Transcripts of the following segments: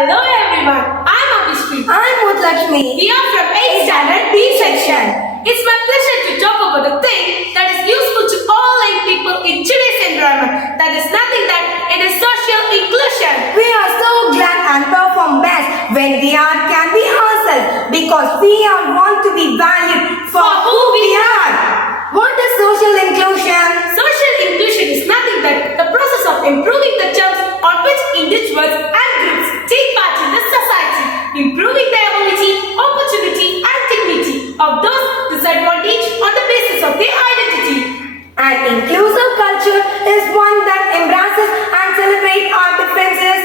Hello everyone, I'm Abhishek. I'm Mutlakshmi. We are from 8th standard B section. It's my pleasure to talk about the thing that is useful to all young people in today's environment. That is nothing that it is social inclusion. We are so glad and perform best when we can be ourselves because we all want to be valued for who we are. What is social inclusion? Social inclusion is nothing but the process of improving the terms on which individuals and groups take part in the society, improving the ability, opportunity and dignity of those disadvantaged on the basis of their identity. An inclusive culture is one that embraces and celebrates our differences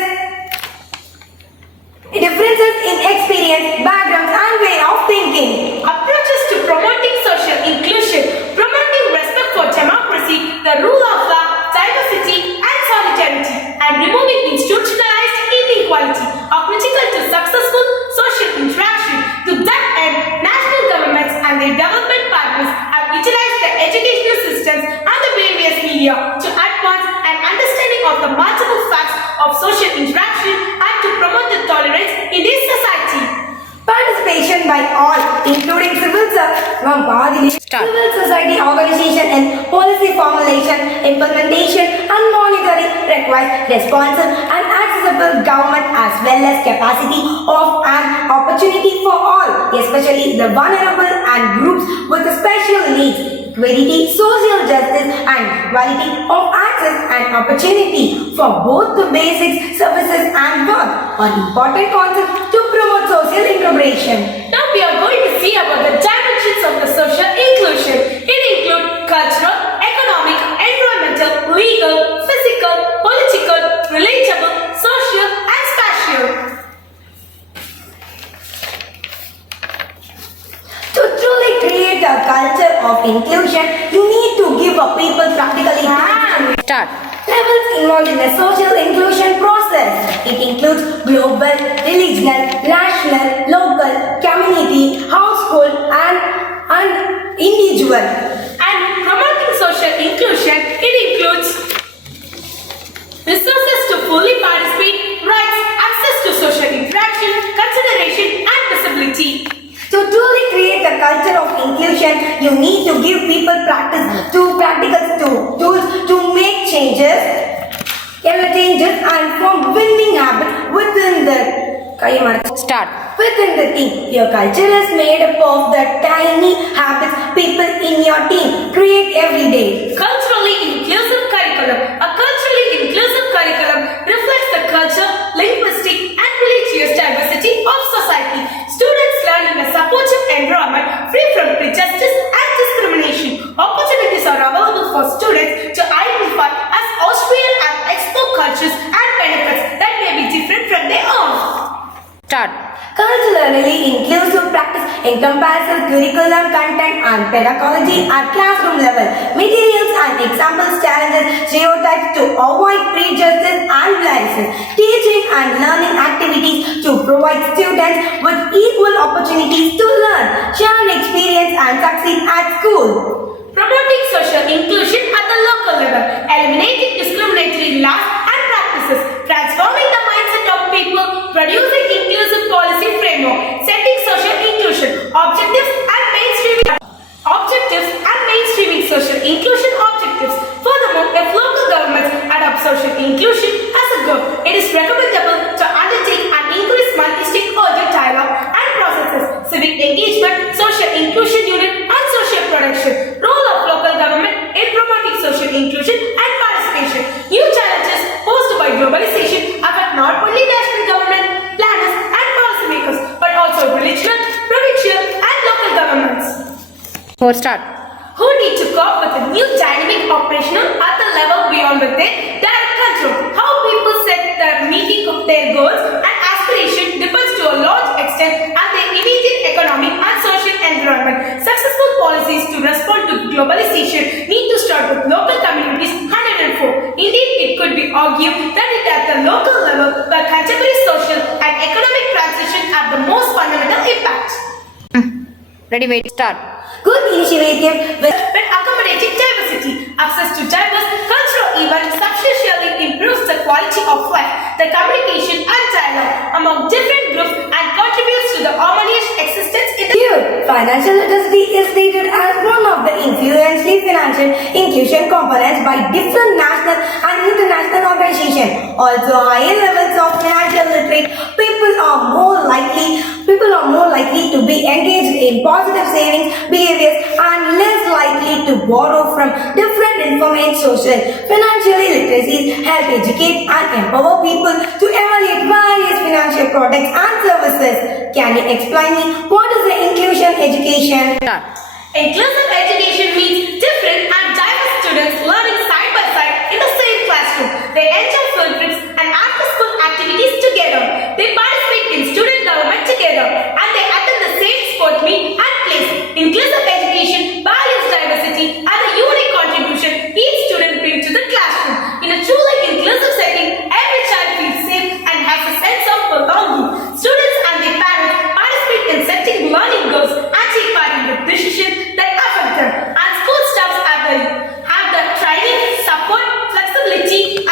in experience, backgrounds and way of thinking. Approaches to promoting social inclusion, promoting respect for democracy, the rule of law, diversity and solidarity, and removing institutionalized inequality are critical to successful social interaction. To that end, national governments and their development partners have utilized the educational systems and the various media to advance an understanding of the multiple facts of social interaction and to promote the tolerance in this society. Participation by all, including civil society organization in policy formulation, implementation and monitoring requires responsive and accessible government as well as capacity of an opportunity for all, especially the vulnerable and groups with special needs. Equality, social justice and equality of access and opportunity for both the basic services and work are important concepts to promote social integration. Now we are going to see about the dimensions of the social inclusion. It includes cultural, economic, environmental, legal, physical, political, relatable, social and spatial. To truly create a culture of inclusion, you need to give a people practically Start. levels involved in the social inclusion process. It includes global, regional, national, local, community, household and individual. And promoting social inclusion, it includes resources to fully participate, rights, access to social interaction, consideration and visibility. To truly create a culture of inclusion, you need to give people practical tools to make changes and form winning habits within the Start. Within the team. Your culture is made up of the tiny habits people in your team create every day. Culturally inclusive curriculum. A culturally inclusive curriculum reflects the culture, linguistic and religious diversity of society. Students learn in a supportive environment free from prejudice and discrimination. Opportunities are available for students to identify as Austrian and explore cultures and benefits that may be different from their own. Start. Culturally inclusive practice encompasses curriculum content and pedagogy at classroom level, materials and examples challenges stereotypes to avoid prejudice and biases, teaching and learning activities to provide students with equal opportunities to learn, share experience and succeed at school. Promoting social inclusion at the local level, eliminating discriminatory laws and practices, transforming the mindset of people, producing inclusive policy framework, setting social inclusion, objectives and mainstreaming social inclusion objectives. Furthermore, if local governments adopt social inclusion as a goal, it is recommendable to undertake an increased multi-stakeholder dialogue and processes, civic engagement, social inclusion unit and social production. Role of local government in promoting social inclusion and participation. New challenges posed by globalization affect not only national government, planners and policymakers, but also regional, provincial and local governments. 4. Start. Who need to cope with the new dynamic operational at the level beyond within direct control. How people set their meeting of their goals and aspiration depends to a large extent on their immediate economic and social environment. Successful policies to respond to globalization need to start with local communities 104. Indeed, it could be argued that it at the local level where contemporary social and economic transition have the most fundamental impact. Ready, wait, start. Good initiative with accommodating diversity. Access to diverse cultural events substantially improves the quality of life, the communication and dialogue among different groups and contributes to the harmonious existence in the Here, financial literacy is stated as one of the influential financial inclusion components by different national and international organizations. Also, higher levels of financial literate people are more likely to be engaged in positive savings behaviors and less likely to borrow from different information sources. Financially literacies help educate and empower people to evaluate various financial products and services. Can you explain me what is the inclusion education? Start. Inclusive education means different and diverse students learning side by side in the same classroom. They enjoy field trips and after-school activities together. They participate in student government together and they attend the same sport meet and plays. Inclusive education values diversity and the unique contribution each student brings to the classroom. In a truly inclusive setting, every child feels safe and has a sense of belonging. Students and their parents participate in setting learning goals and take part in the decisions that affect them. And school staffs have the training, support, flexibility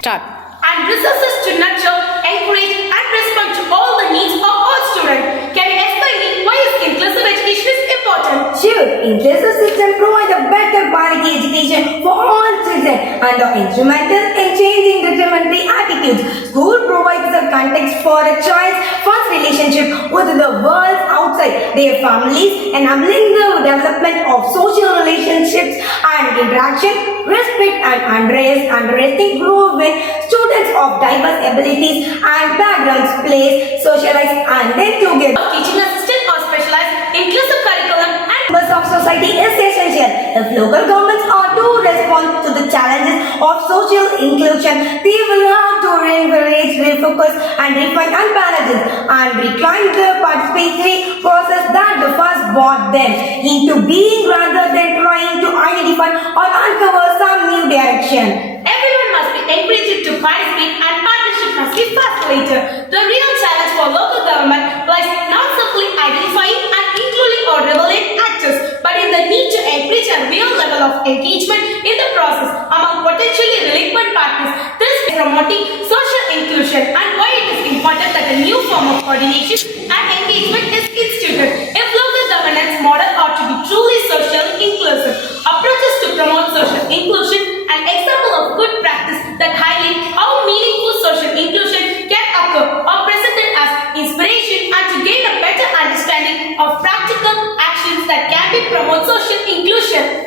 Start. and resources to nurture, encourage and respond to all the needs of all students. Can you explain me why is inclusive education is important? Sure, inclusive system provide a better quality education for all children and are instrumental in changing detrimental attitudes. School provides the context for a child's first relationship with the world outside their families, enabling the development of social relationships and interaction. Respect and understanding grow when students of diverse abilities and backgrounds play, socialize and then together. Teaching assistant or specialized inclusive curriculum and Members of society is essential. If local governments are to respond to the challenges of social inclusion, they will have to encourage, refocus and refine and balances and reclaim the participatory process that the first brought them into being rather than trying to identify or uncover some new direction. everyone must be encouraged to participate and partnership must be facilitated. The real challenge for local government lies not simply identifying and including or relevant actors, but in the need to encourage a real level of engagement in the process among potentially relevant partners. This is promoting social inclusion and why it is important that a new form of coordination and engagement is instituted. If local governance model are to be truly socially inclusive, approaches to promote social inclusion an example of good practice that highlight how meaningful social inclusion can occur are presented as inspiration and to gain a better understanding of practical actions that can be promote social inclusion.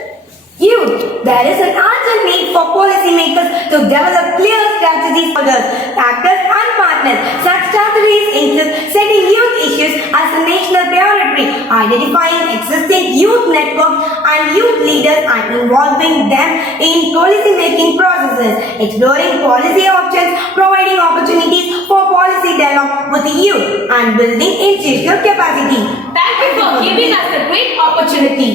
Youth, there is an urgent need for policymakers to develop clear strategies for the actors and partners. Such strategies include setting youth issues as a national priority, identifying existing youth networks and youth leaders and involving them in policy-making processes, exploring policy options, providing opportunities for policy dialogue with the youth, and building institutional capacity. Thank you for giving us the great opportunity.